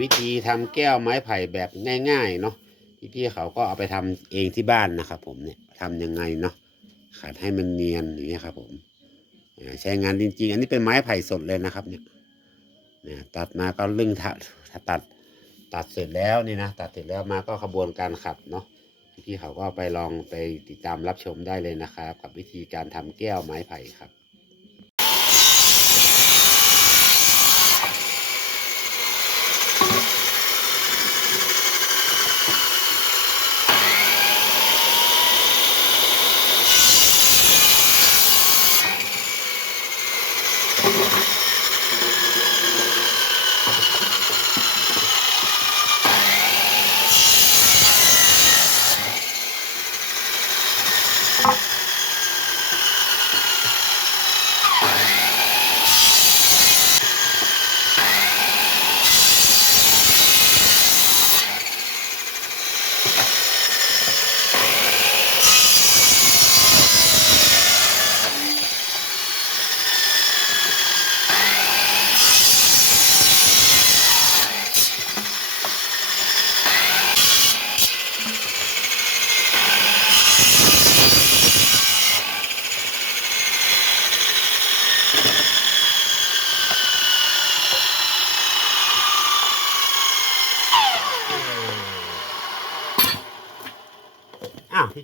วิธีทำแก้วไม้ไผ่แบบง่ายๆเนาะพี่ๆเขาก็เอาไปทำเองที่บ้านนะครับผมเนี่ยทำยังไงเนาะขัดให้มันเนียนอย่างเงี้ครับผมใช้งานจริงๆ อันนี้เป็นไม้ไผ่สดเลยนะครับเนี่ยตัดมาก็ลึงถัดตัดตัดเสร็จแล้วนี่นะตัดเสร็จแล้วมาก็ขบวนการขัดเนาะพี่ๆเขาก็ไปลองไปติดตามรับชมได้เลยนะครับ กับวิธีการทำแก้วไม้ไผ่ครับ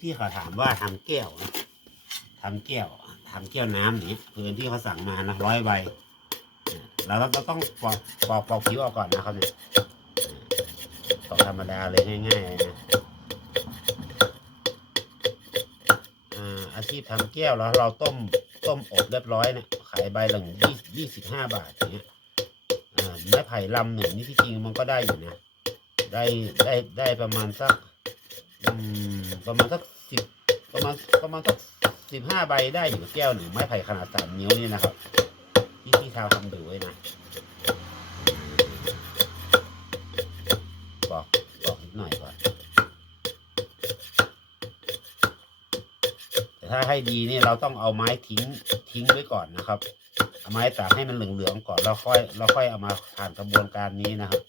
พี่เขาถามว่าทำแก้วนะทำแก้วทำแก้วน้ำนี้คือที่เขาสั่งมานะร้อยใบเนี่ยเราเราต้องปอกปอกปอกผิวออกก่อนนะครับเนี่ยปอกธรรมดาเลยง่ายๆนะอ่าอาชีพทำแก้วแล้วเราต้มต้มอบเรียบร้อยเนี่ยขายใบละยี่ยี่สิบห้าบาทอย่างเงี้ยอ่าไม้ไผ่ลำหนึ่งนี่ที่จริงมันก็ได้อยู่นะได้ได้ได้ประมาณสัก อืมประมาณสักสิบประมาณประมาณสักสิบห้าใบได้อยู่แก้วหนึ่งไม้ไผ่ขนาดสามนิ้วนี่นะครับที่ที่ชาวทำดูไว้นะบอกบอกนิดหน่อยก่อนแต่ถ้าให้ดีนี่เราต้องเอาไม้ทิ้งทิ้งไว้ก่อนนะครับเอาไม้ตากให้มันเหลืองๆก่อนแล้วค่อยเราค่อยเอามาผ่านกระบวนการนี้นะครับ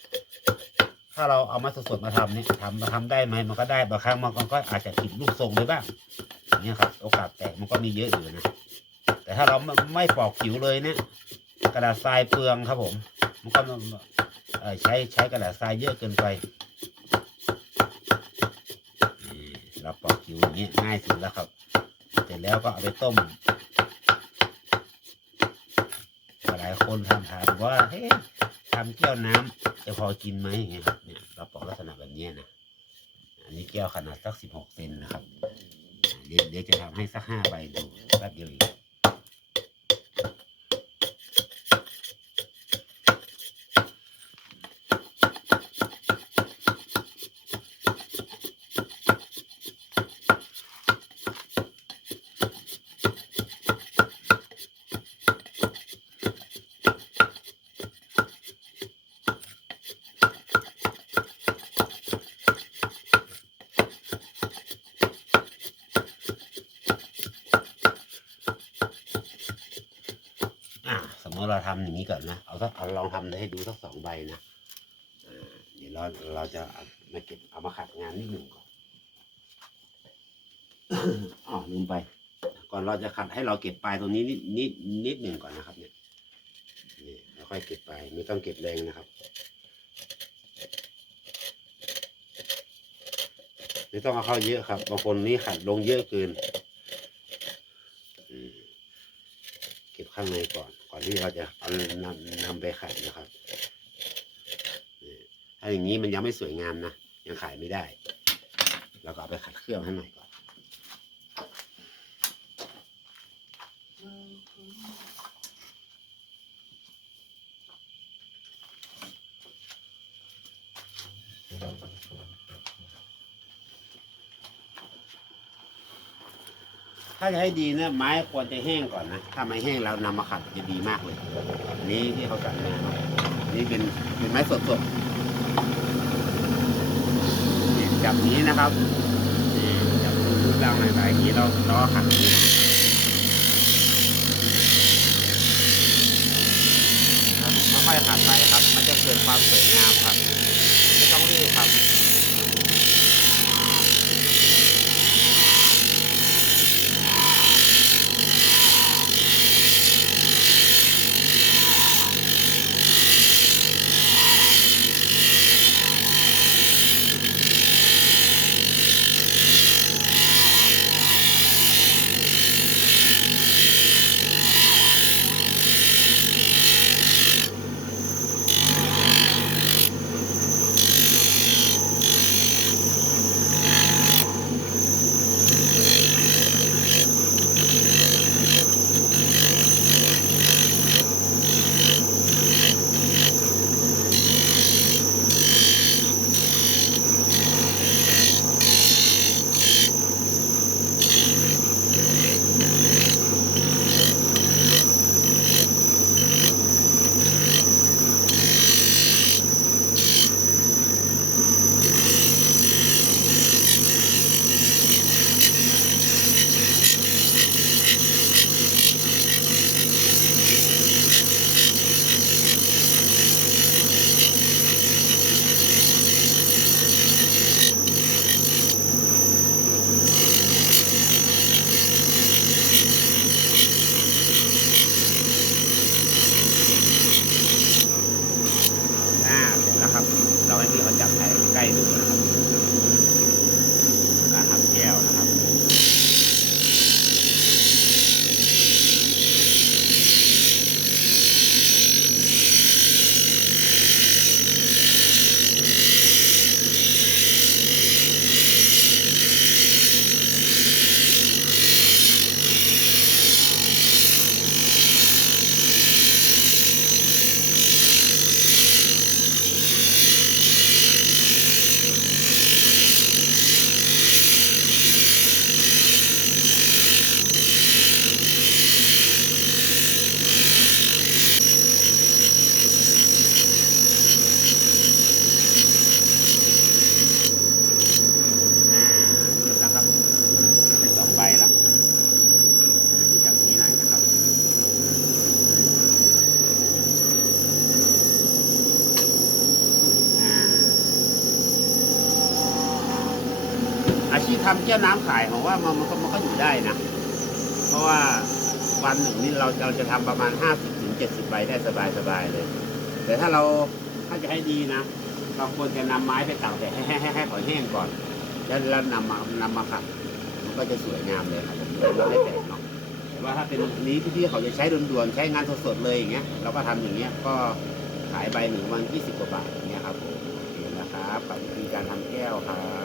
ถ้าเราเอามาสดๆมาทำนี่ทำมาทำได้ไหมมันก็ได้บางครั้งมันก็อาจจะผิดรูปทรงไปบ้างอย่างเงี้ยครับโอกาสแตกมันก็มีเยอะอยู่นะแต่ถ้าเราไม่ปอกผิวเลยเนี่ยกระดาษทรายเปลืองครับผม มันก็ใช้ใช้กระดาษทรายเยอะเกินไปเราปอกผิวอย่างเงี้ยง่ายสุดแล้วครับ เสร็จแล้วก็เอาไปต้มหลายคนถามถามว่าเฮ้ยทำแก้วน้ำจะพอกินไหมอย่างเงี้ย เงี้ยนะอันนี้แก้วขนาดสักสิบหกเซนนะครับ เดี๋ยวเดี๋ยวจะทำให้สักห้าใบดูแป๊บเดียวเอง อะ สมมติเราทำอย่างนี้ก่อนนะ เอาสักเอาลองทำให้ดูสักสองใบนะเดี๋ยวเราเราจะมาเก็บเอามาขัดงานนิดหนึ่งก่อนอ๋อลืมไป ก่อนเราจะขัดให้เราเก็บปลายตรงนี้นิดนิดนิดหนึ่งก่อนนะครับ เนี่ยนี่แล้วค่อยเก็บปลายไม่ต้องเก็บแรงนะครับ ไม่ต้องเอาเข้าเยอะครับบางคนนี่ขัดลงเยอะเกิน เก็บข้างในก่อน ที่เราจะเอานำนำไปขายนะครับถ้าอย่างนี้มันยังไม่สวยงามนะยังขายไม่ได้ เราก็เอาไปขัดเครื่องให้หน่อย ถ้าจะให้ดีเนี่ยไม้ควรจะแห้งก่อนนะ ถ้าไม้แห้งเรานำมาขัดจะดีมากเลยอันนี้ที่เขาสั่งมานะอันนี่เป็นเป็นไม้สดๆนี่จับนี้นะครับนี่จับรูปร่างอะไรอย่างนี้เราเราก็ขัดนี้ค่อยๆขัดไปครับ มันจะเกิดความสวยงามครับ ไม่ต้องรีบครับ จับให้ใกล้ดูนะครับ อาชีพทำแก้วน้ำขายผมว่ามันมันก็มันก็อยู่ได้นะ เพราะว่าวันหนึ่งนี่เราเราจะทำประมาณห้าสิบถึงเจ็ดสิบใบได้สบายๆเลย แต่ถ้าเราถ้าจะให้ดีนะเราควรจะนำไม้ไปตากแดดให้ให้ให้ให้ขอแห้งก่อน แล้วแล้วนำมานำมาขัดมันก็จะสวยงามเลยครับผมเราไม่แตกเนาะว่าถ้าเป็นนี้พี่ๆเขาจะใช้ด่วนๆใช้งานสดๆเลยอย่างเงี้ยเราก็ทำอย่างเงี้ยก็ขายใบหนึ่งวันยี่สิบกว่าบาทอย่เงี้ยครับผมโอเคนะครับกับวิธีการทำแก้วครับ